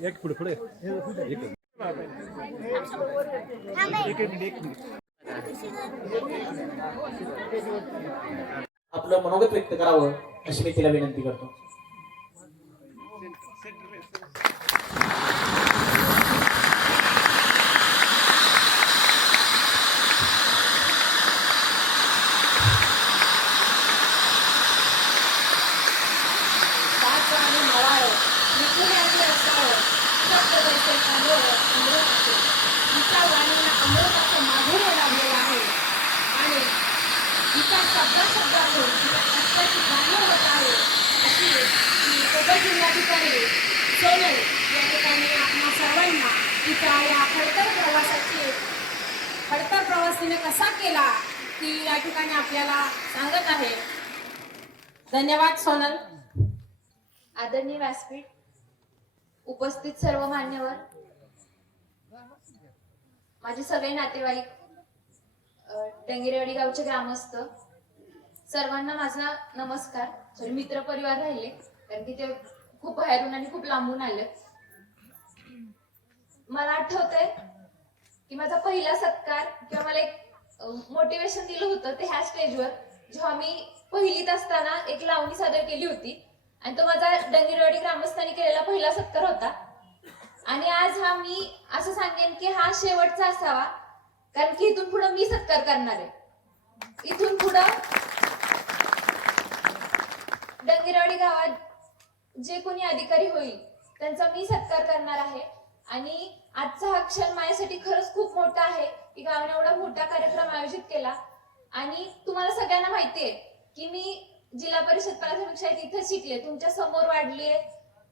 एक पुढे पुढे एक आपलं मनोगत व्यक्त करावं अशी मी तिला विनंती करतो वाच आणि मवाळ निघून आली असावं शब्द वैसे कांदोळ अमृत तिच्या वाणीला अमृताचं माधुर्य लागलेलं आहे आणि तिच्या शब्द शब्दातून तिला कष्टाची जाणीव होत आहे अशी ती कोकण जिल्हाधिकारी सोनल या ठिकाणी आपल्या सर्वांना तिच्या या खडतर प्रवासाची खडतर प्रवास तिने कसा केला ती या ठिकाणी आपल्याला सांगत आहे. धन्यवाद सोनल. आदरणीय व्यासपीठ उपस्थित सर्व मान्यवर माझे सगळे नातेवाईक अ, डंगेरेवाडी गावचे ग्रामस्थ सर्वांना माझा नमस्कार. मित्र परिवार राहिले कारण की ते खूप बाहेरून आणि खूप लांबून आले. मला आठवतंय की माझा पहिला सत्कार किंवा मला एक मोटिवेशन दिलं होतं ते ह्या स्टेजवर जेव्हा मी पहिलीत असताना एक लावणी सादर केली होती. आणि तो माझा डंगीरवाडी ग्रामस्थांनी केलेला पहिला सत्कार होता. आणि आज हा मी असं सांगेन की हा शेवटचा असावा कारण की इथून पुढे मी सत्कार करणार आहे. इथून पुढं डंगीरवाडी गावात जे कोणी अधिकारी होईल त्यांचा मी सत्कार करणार आहे. आणि आजचा हा क्षण माझ्यासाठी खरंच खूप मोठा आहे की गावाने एवढा मोठा कार्यक्रम आयोजित केला. आणि तुम्हाला सगळ्यांना माहिती आहे की मी जिल्हा परिषद प्राथमिक शाळेत इथं शिकले. तुमच्यासमोर वाढले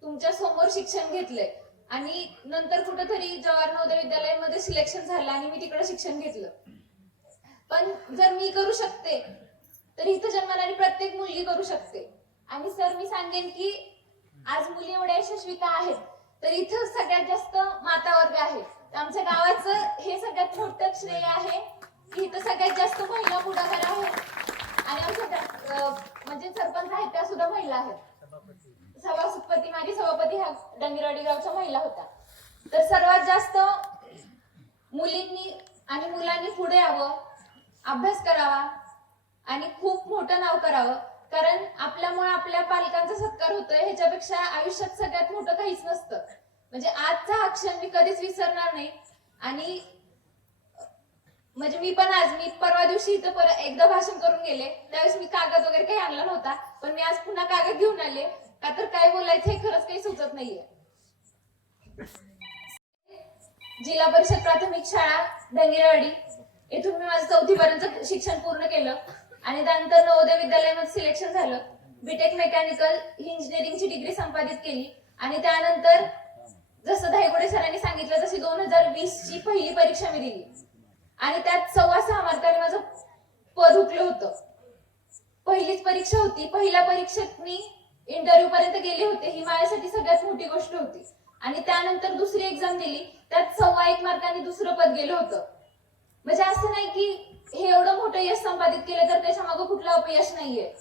तुमच्यासमोर शिक्षण घेतलंय. आणि नंतर कुठेतरी जवाहर नवोदय विद्यालयामध्ये सिलेक्शन झालं आणि मी तिकडे शिक्षण घेतलं. पण जर मी करू शकते तर इथं जन्मणारी प्रत्येक मुलगी करू शकते. आणि सर मी सांगेन की आज मुली एवढ्या यशस्वी का आहेत तर इथं सगळ्यात जास्त माता वर्ग आहे आमच्या गावाचं हे सगळ्यात मोठं श्रेय आहे की इथं सगळ्यात जास्त महिला पुढाकार आहे आणि आमच्या म्हणजे सरपंच आहेत त्या सुद्धा महिला आहेत. सभापती माझी सभापती हा डंगेरवाडी गावच्या महिला होता. तर सर्वात जास्त मुलींनी आणि मुलांनी पुढे यावं अभ्यास करावा आणि खूप मोठं नाव करावं. कारण आपल्यामुळे आपल्या पालकांचा सत्कार होतोय आयुष्यात सगळ्यात मोठं काहीच नसतं. म्हणजे आजचा हा क्षण मी कधीच विसरणार नाही. आणि म्हणजे मी पण आज मी परवा दिवशी इथं पर एकदा भाषण करून गेले. त्यावेळेस मी कागद वगैरे काही आणला नव्हता. पण मी आज पुन्हा कागद घेऊन आले. का तर काय बोलायचं हे खरंच काही सुचत नाहीये. जिल्हा परिषद प्राथमिक शाळा डंगेरवाडी येथून मी माझं चौथी पर्यंत शिक्षण पूर्ण केलं. आणि त्यानंतर नवोदय विद्यालयामध्ये सिलेक्शन झालं. बीटेक मेकॅनिकल इंजिनिअरिंगची डिग्री संपादित केली. आणि त्यानंतर जसं धायगुडे सरांनी सांगितलं तशी दोन हजार वीस ची पहिली परीक्षा मी दिली. आणि त्यात सव्वा सहा मार्काने माझं पद हुकलं होतं. पहिलीच परीक्षा होती. पहिल्या परीक्षेत मी इंटरव्ह्यू पर्यंत गेले होते. ही माझ्यासाठी सगळ्यात मोठी गोष्ट होती. आणि त्यानंतर दुसरी एक्झाम दिली. त्यात सव्वा एक मार्काने दुसरं पद गेलं होतं. म्हणजे असं नाही की हे एवढं मोठं यश संपादित केलं तर त्याच्या मागं कुठलं अपयश नाहीये.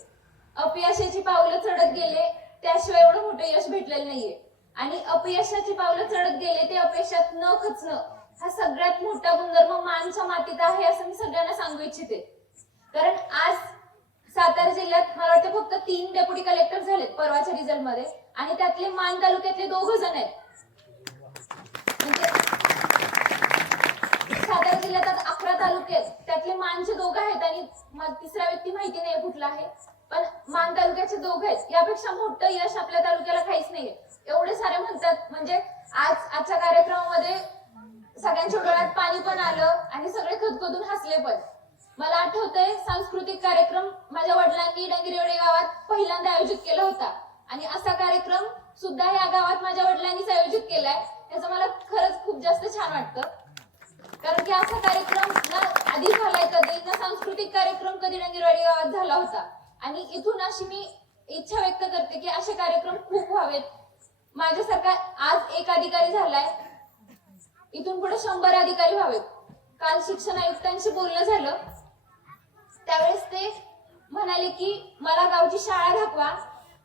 अपयशाची पावलं चढत गेले त्याशिवाय एवढं मोठं यश भेटलेलं नाहीये. आणि अपयशाची पावलं चढत गेले ते अपयशात न खचणं हा सगळ्यात मोठा गुणधर्म मानच्या मातीत आहे असं मी सगळ्यांना सांगू इच्छिते. कारण आज सातारा जिल्ह्यात मला वाटतं फक्त तीन डेप्युटी कलेक्टर झालेत परवाच्या रिझल्टमध्ये. आणि त्यातले मान तालुक्यातले दोघ जण आहेत. म्हणजे सातारा जिल्ह्यात अकरा तालुके आहेत. त्यातले मानचे दोघं आहेत आणि तिसरा व्यक्ती माहिती नाही कुठला आहे. पण मान तालुक्याचे दोघे यापेक्षा मोठं यश आपल्या तालुक्याला काहीच नाहीये. एवढे सारे म्हणतात म्हणजे आज आजच्या कार्यक्रमामध्ये सगळ्यांच्या डोळ्यात पाणी पण आलं आणि सगळे खदखदून हसले पण. मला आठवतंय सांस्कृतिक कार्यक्रम माझ्या वडिलांनी डंगिरेवडे गावात पहिल्यांदा आयोजित केला होता. आणि असा कार्यक्रम सुद्धा या गावात माझ्या वडिलांनीच आयोजित केलाय. त्याचं मला खरंच खूप जास्त छान वाटतं. कारण की असा कार्यक्रम ना आधी झालाय कधी ना सांस्कृतिक कार्यक्रम कधी डंगिरवाडी गावात झाला होता. आणि इथून अशी मी इच्छा व्यक्त करते की असे कार्यक्रम खूप व्हावेत. माझ्यासारखा आज एक अधिकारी झालाय. इथून पुढे शंभर अधिकारी व्हावेत. काल शिक्षण आयुक्तांशी बोलणं झालं. त्यावेळेस ते म्हणाले की मला गावची शाळा दाखवा.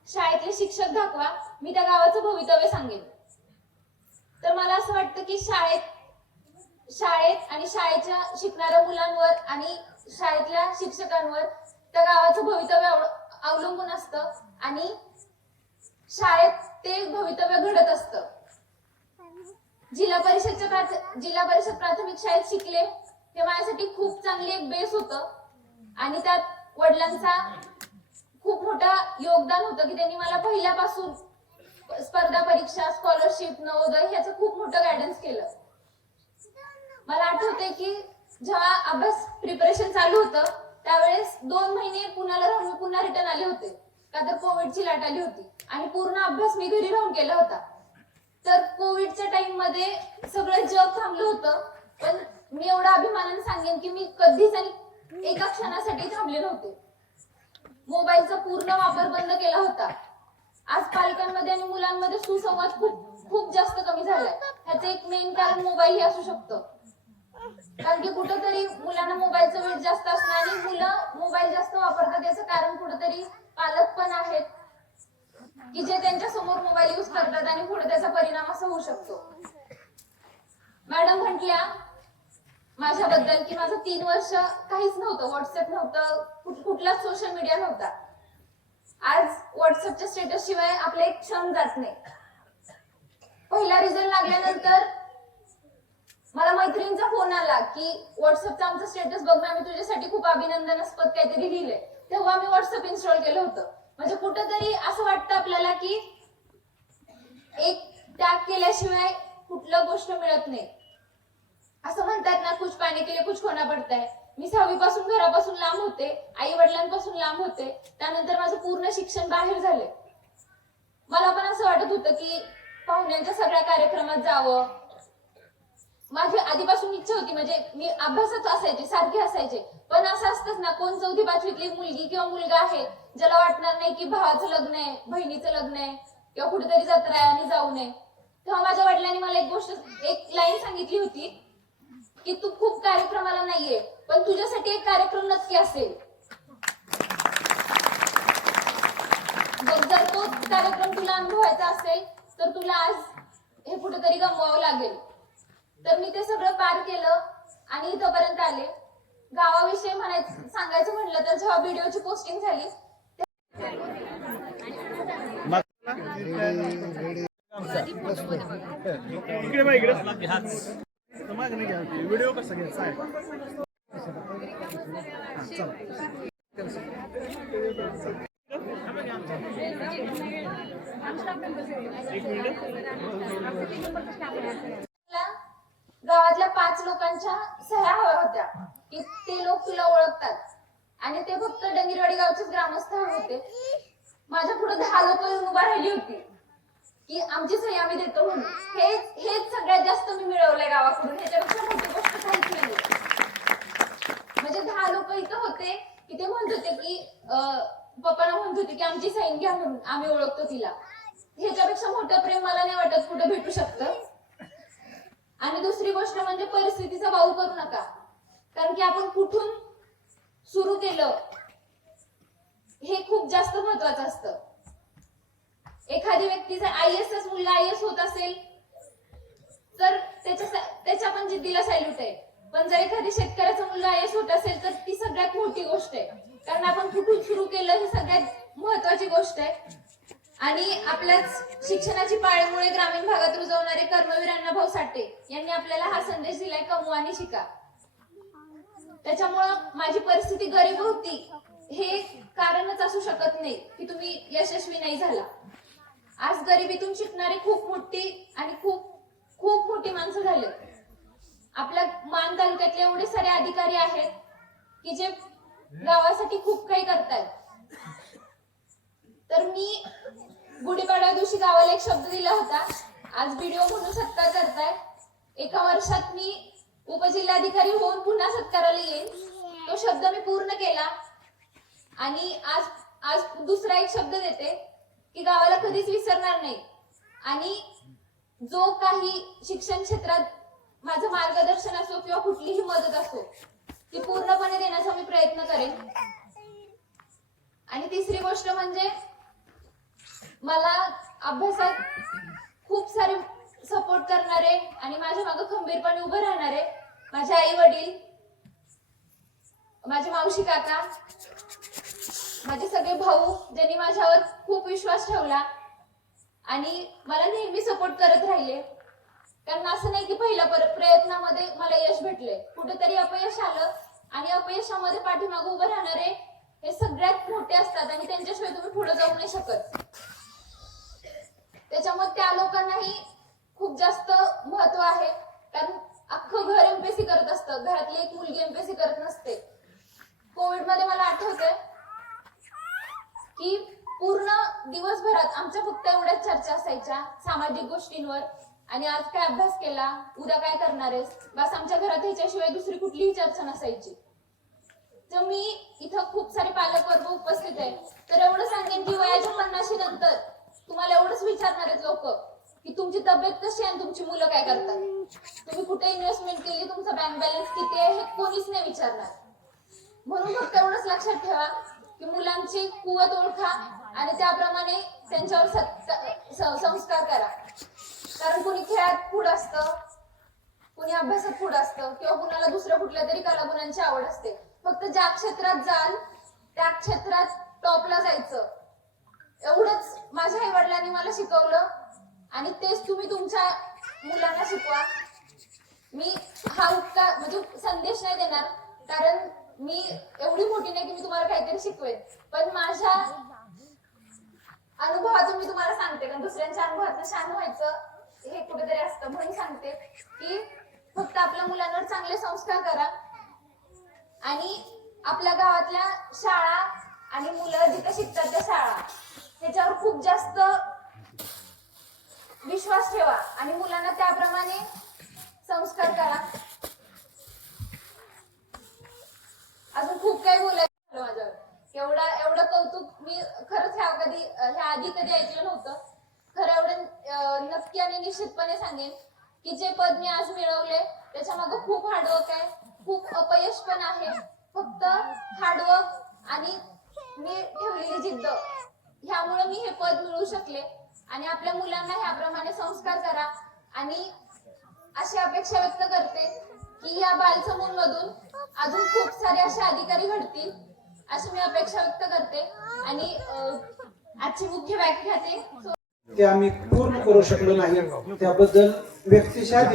शाळेतले शिक्षक दाखवा. मी त्या गावाचं भवितव्य सांगेन. तर मला असं वाटतं की शाळेत शाळेत आणि शाळेच्या शिकणाऱ्या मुलांवर आणि शाळेतल्या शिक्षकांवर त्या गावाचं भवितव्य अवलंबून असतं आणि शाळेत ते भवितव्य घडत असतं. जिल्हा परिषदच्या जिल्हा परिषद प्राथमिक शाळेत शिकले हे माझ्यासाठी खूप चांगली एक बेस होत. आणि त्यात वडिलांचा खूप मोठा योगदान होतं की त्यांनी मला पहिल्यापासून स्पर्धा परीक्षा स्कॉलरशिप नवोदय ह्याचं खूप मोठं गायडन्स केलं. मला आठवतंय की जेव्हा अभ्यास प्रिपरेशन चालू होतं त्यावेळेस दोन महिने पुण्याला राहून मी पुन्हा रिटर्न आले होते. का तर कोविडची लाट आली होती. आणि पूर्ण अभ्यास मी घरी राहून केला होता. तर कोविडच्या टाइममध्ये सगळं जग थांबलं होतं. पण मी एवढा अभिमानाने सांगेन की मी कधीच आणि एका क्षणासाठी थांबले नव्हते. मोबाईलचा पूर्ण वापर बंद केला होता. आज पालकांमध्ये आणि मुलांमध्ये सुसंवाद खूप खूप जास्त कमी झालाय. ह्याचं एक मेन कारण मोबाईल हे असू शकतं. कारण की कुठंतरी मुलांना मोबाईलचं वेळ जास्त असणं आणि मुलं मोबाईल जास्त वापरतात याचं कारण कुठंतरी पालक पण आहेत की जे त्यांच्यासमोर मोबाईल युज करतात आणि पुढे त्याचा परिणाम असा होऊ शकतो. मॅडम म्हटल्या माझ्याबद्दल की माझं तीन वर्ष काहीच नव्हतं व्हॉट्सअप नव्हतं कुठ- कुठलाच सोशल मीडिया नव्हता. आज व्हॉट्सअपच्या स्टेटस शिवाय आपला एक क्षण जात नाही. पहिला रिझल्ट लागल्यानंतर मला मैत्रिणीचा फोन आला की व्हॉट्सअपचा आमचा स्टेटस बघ ना तुझ्यासाठी खूप अभिनंदनास्पद काहीतरी लिहिलंय. तेव्हा मी व्हॉट्सअप इन्स्टॉल केलं होतं. म्हणजे कुठंतरी असं वाटतं आपल्याला की एक त्याग केल्याशिवाय कुठलं गोष्ट मिळत नाही. असं म्हणतात ना कुछ पाने के लिए कुछ खोना पडताय मी सहावी पासून घरापासून लांब होते आई वडिलांपासून लांब होते त्यानंतर माझं पूर्ण शिक्षण बाहेर झाले मला पण असं वाटत होतं की पाहुण्यांच्या सगळ्या कार्यक्रमात जावं माझी आधीपासून इच्छा होती म्हणजे मी अभ्यासात असायचे सारखे असायचे. पण असं असतंच ना कोण चौथी पाचवीतली मुलगी किंवा मुलगा आहे ज्याला वाटणार नाही की भावाचं लग्न आहे बहिणीचं लग्न आहे किंवा कुठेतरी जत्रा आहे आणि जाऊ नये तेव्हा माझ्या वडिलांनी मला एक गोष्ट एक लाईन सांगितली होती की तू खूप कार्यक्रमाला नाहीये पण तुझ्यासाठी एक कार्यक्रम नक्की असेल. जर तो कार्यक्रम तुला अनुभवायचा असेल तर तुला आज हे कुठेतरी गमवावं लागेल. तर मी ते सगळं पार केलं आणि इथपर्यंत आले. गावाविषयी म्हणायचं सांगायचं म्हटलं तर जेव्हा व्हिडिओची पोस्टिंग झाली व्हिडिओ कसा घ्यायचा एक मिनिट. पाच लोकांच्या सह्या हव्या होत्या. की ते लोक तुला ओळखतात. आणि ते फक्त डंगीरवाडी गावचेच ग्रामस्थ होते. माझ्या पुढे दहा लोक उभा राहिली होती. की आमची सही आम्ही देतो म्हणून. हेच हेच सगळ्यात जास्त मी मिळवलंय गावाकडून. ह्याच्यापेक्षा मोठी गोष्ट काहीच नाही म्हणजे दहा लोक इथं होते की ते म्हणत होते की पप्पाना पप्पांना म्हणत होते की आमची सैन घ्या म्हणून. आम्ही ओळखतो तिला. ह्याच्यापेक्षा मोठं प्रेम मला नाही वाटत कुठं भेटू शकतं. आणि दुसरी गोष्ट म्हणजे परिस्थितीचा वाऊ करू नका. कारण की आपण कुठून सुरू केलं हे खूप जास्त महत्वाचं असतं. एखादी व्यक्ती जर आय एस एस मुलगा आय एस होत असेल तर त्याच्या त्याच्या पण जिद्दीला सॅल्यूट आहे. पण जर एखादी शेतकऱ्याचा मुलगा आय एस होत असेल तर ती सगळ्यात मोठी गोष्ट आहे. कारण आपण कुठून सुरू केलं ही सगळ्यात महत्वाची गोष्ट आहे. आणि आपल्याच शिक्षणाची पाळीमुळे ग्रामीण भागात रुजवणारे कर्मवीर अण्णाभाऊ साठे यांनी आपल्याला हा संदेश दिलाय कमवा आणि शिका. त्याच्यामुळं माझी परिस्थिती गरीब होती. हे कारणच असू शकत नाही की तुम्ही यशस्वी नाही झाला. आज गरिबीतून शिकणारी खूप मोठी आणि खूप खूप मोठी माणसं झाले. आपल्या मान तालुक्यातले एवढे सारे अधिकारी आहेत की जे गावासाठी खूप काही करतायत. तर मी गुढीपाडव्या दिवशी गावाला एक शब्द दिला होता. आज व्हिडिओ म्हणून सत्कार करताय. एका वर्षात मी उपजिल्हाधिकारी होऊन पुन्हा सत्काराला येईन. तो शब्द मी पूर्ण केला. आणि आज आज दुसरा एक शब्द देते की गावाला कधीच विसरणार नाही. आणि जो काही शिक्षण क्षेत्रात माझं मार्गदर्शन असो किंवा कुठलीही मदत असो ती पूर्णपणे देण्याचा मी प्रयत्न करेन. आणि तिसरी गोष्ट म्हणजे मला अभ्यासात खूप सारे सपोर्ट करणारे आणि माझ्या मागे खंबीरपणे उभे राहणारे माझे आई वडील माझे मावशी काका माझे सगळे भाऊ ज्यांनी माझ्यावर खूप विश्वास ठेवला आणि मला नेहमी सपोर्ट करत राहिले. कारण असं नाही की पहिल्या पर- प्रयत्नामध्ये मला यश भेटले कुठेतरी अपयश आलं आणि अपयशामध्ये पाठीमागे उभं राहणारे हे सगळ्यात मोठे असतात आणि त्यांच्याशिवाय तुम्ही पुढे जाऊ नाही शकत. लोकांनाही खूप जास्त महत्त्व आहे. कारण अख्खं घर एमपीएससी करत असतं. घरातली एक मुलगी एमपीएससी करत नसते. कोविडमध्ये मला आठवतंय की पूर्ण दिवसभरात आमच्या फक्त एवढ्याच चर्चा असायच्या सामाजिक गोष्टींवर. आणि आज काय अभ्यास केला उद्या काय करणार आहेस? बस आमच्या घरात ह्याच्याशिवाय दुसरी कुठलीही चर्चा नसायची. तर मी इथं खूप सारे पालक वर्ग उपस्थित आहे तर एवढं सांगेन की वयाच्या पन्नाशी नंतर तुम्हाला एवढंच विचारणार आहेत लोक. की तुमची तब्येत कशी आहे आणि तुमची मुलं काय करतात? तुम्ही कुठे इन्व्हेस्टमेंट केली? तुमचा बँक बॅलन्स किती आहे? हे कोणीच नाही विचारणार. म्हणून फक्त एवढंच लक्षात ठेवा की मुलांची कुवत ओळखा आणि त्याप्रमाणे त्यांच्यावर स- संस्कार करा. कारण कुणी खेळात पुढ असतं कुणी अभ्यासात पुढं असतं किंवा कुणाला दुसऱ्या कुठल्या तरी कलागुणांची आवड असते. फक्त ज्या क्षेत्रात जाल त्या क्षेत्रात टॉपला जायचं. एवढंच. माझ्या आई वडिलांनी मला शिकवलं आणि तेच तुम्ही तुमच्या मुलांना शिकवा. मी हा उपकार म्हणजे संदेश नाही देणार कारण मी एवढी मोठी नाही की मी तुम्हाला काहीतरी शिकवेन. पण माझ्या अनुभवातून मी तुम्हाला सांगते कारण दुसऱ्यांच्या अनुभवातून शान व्हायचं हे कुठेतरी असतं म्हणून सांगते की फक्त आपल्या मुलांवर चांगले संस्कार करा. आणि आपल्या गावातल्या शाळा आणि मुलं जिथे शिकतात त्या शाळा ह्याच्यावर खूप जास्त विश्वास ठेवा आणि मुलांना त्याप्रमाणे संस्कार करा. अजून खूप काही बोलायचं माझं माझ्यावर. एवढा एवढं कौतुक मी खरंच ह्या कधी ह्या आधी कधी ऐकलं नव्हतं. खरं एवढं नक्की आणि निश्चितपणे सांगेन की जे पद मी आज मिळवले त्याच्यामागे खूप हार्डवर्क आहे खूप अपयश पण आहे. फक्त हार्डवर्क आणि मी ठेवलेली जिद्द. ह्यामुळे मी हे पद मिळवू शकले. आणि आपल्या मुलांना ह्याप्रमाणे संस्कार करा. आणि अशी अपेक्षा व्यक्त करते की या बालसमूह मधून अजून खूप सारे असे अधिकारी घडतील अशी मी अपेक्षा व्यक्त करते. आणि आजची मुख्य व्याख्याते ते आम्ही पूर्ण करू शकलो नाही. त्याबद्दल व्यक्तिशः